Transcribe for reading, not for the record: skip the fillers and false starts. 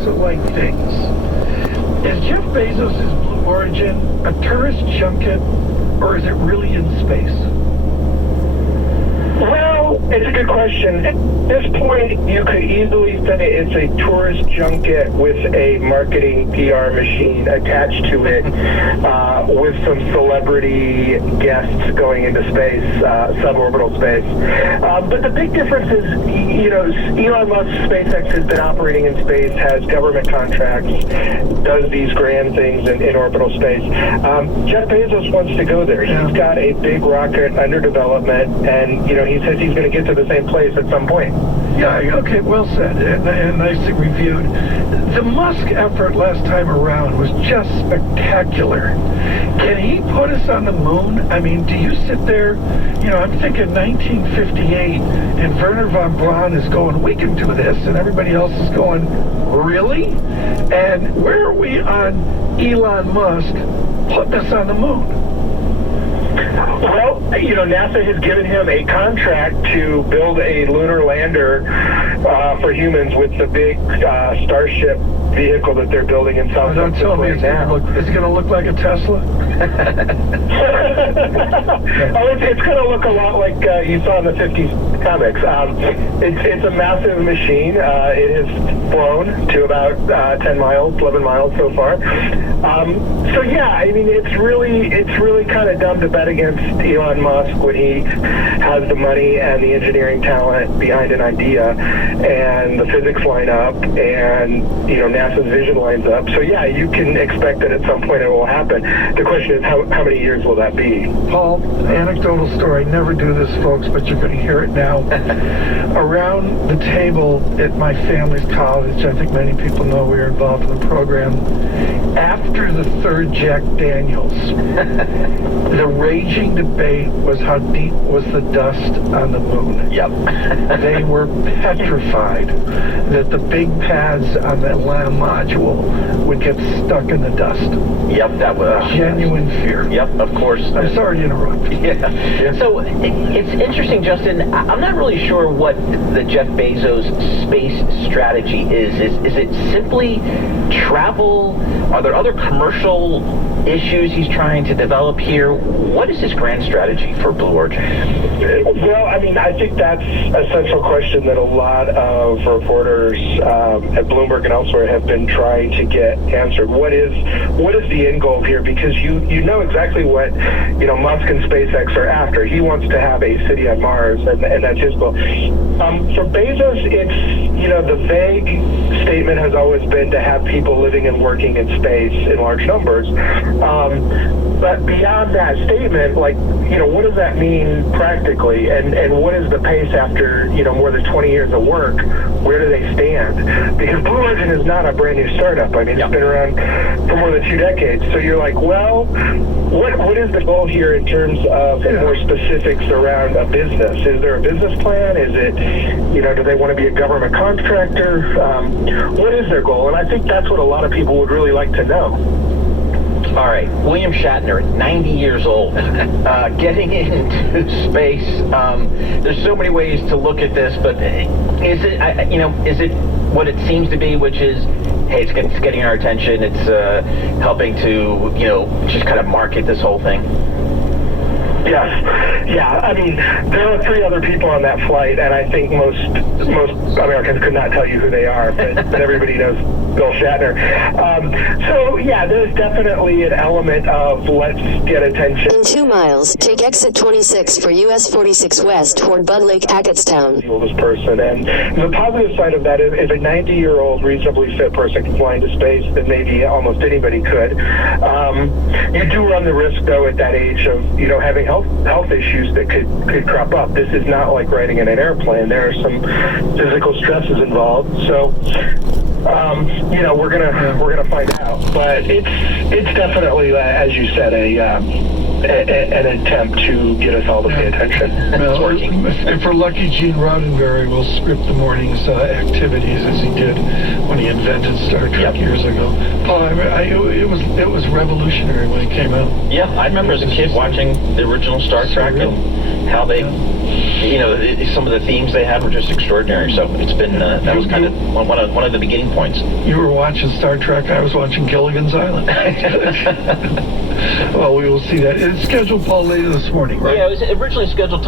NASA-like things. Is Jeff Bezos' Blue Origin a tourist junket, or is it really in space? Well, it's a good question. At this point, you could easily say it's a tourist junket with a marketing PR machine attached to it, with some celebrity guests going into space, suborbital space. But the big difference is, Elon Musk SpaceX has been operating in space, has government contracts, does these grand things in orbital space. Jeff Bezos wants to go there. He's got a big rocket under development, and, he says he's going to get to the same place at some point. Yeah, okay, well said, and nicely reviewed. The Musk effort last time around was just spectacular. Can he put us on the moon? I mean, do you sit there, I'm thinking 1958, and Wernher von Braun is going, we can do this, and everybody else is going, really? And where are we on Elon Musk putting us on the moon? Well, NASA has given him a contract to build a lunar lander for humans with the big Starship vehicle that they're building in South Don't tell me it's going to look like a Tesla? It's going to look a lot like you saw in the 50s comics. It's a massive machine. It has flown to about 11 miles so far. So yeah, I mean, it's really kind of dumb to bet against Elon Musk when he has the money and the engineering talent behind an idea, and the physics line up, and NASA's vision lines up. So yeah, you can expect that at some point it will happen. The question is how many years will that be? Paul, anecdotal story. I never do this, folks, but you're going to hear it now. Around the table at my family's college, I think many people know we were involved in the program. After the third Jack Daniels, the raging debate was how deep was the dust on the moon. Yep. They were petrified that the big pads on the LAM module would get stuck in the dust. Yep, that was genuine fear. Yep, of course. I'm sorry to interrupt. Yeah. So it's interesting, Justin. I'm not really sure what the Jeff Bezos space strategy is. Is it simply travel? Are there other commercial issues he's trying to develop here? What is his grand strategy for Blue Origin? Well, I mean, I think that's a central question that a lot of reporters at Bloomberg and elsewhere have been trying to get answered. What is the end goal here? Because you know exactly what Musk and SpaceX are after. He wants to have a city on Mars, and that's his goal. For Bezos, it's the vague statement has always been to have people living and working in space in large numbers. But beyond that statement, what does that mean practically? And what is the pace after, more than 20 years of work? Where do they stand? Because Blue Origin is not a brand new startup. I mean, it's been around for more than 2 decades. So you're like, well, what is the goal here in terms of more specifics around a business? Is there a business plan? Is it, do they want to be a government contractor? What is their goal? And I think that's what a lot of people would really like to know. All right, William Shatner, 90 years old, getting into space. There's so many ways to look at this, but is it what it seems to be, which is, hey, it's getting our attention. It's helping to, just kind of market this whole thing. Yes. Yeah, I mean, there are 3 other people on that flight, and I think most Americans could not tell you who they are, but everybody knows Bill Shatner. So, yeah, there's definitely an element of let's get attention. In 2 miles, take exit 26 for US 46 West toward Bud Lake, Ackettstown. This person, and the positive side of that is if a 90-year-old reasonably fit person can fly into space, then maybe almost anybody could. You do run the risk, though, at that age of, having health issues that could crop up. This is not like riding in an airplane. There are some physical stresses involved. So, we're gonna find out. But it's definitely, as you said, an attempt to get us all to pay attention. Well, it's working. If we're lucky, Gene Roddenberry will script the morning's activities as he did when he invented Star Trek years ago. Paul, it was revolutionary when it came out. Yeah, I remember as a kid watching the original Star Trek and how they, some of the themes they had were just extraordinary. So it's been that was kind of one of the beginning points. You were watching Star Trek. I was watching Gilligan's Island. Well, we will see that. It's scheduled, Paul, later this morning, right? Yeah, it was originally scheduled.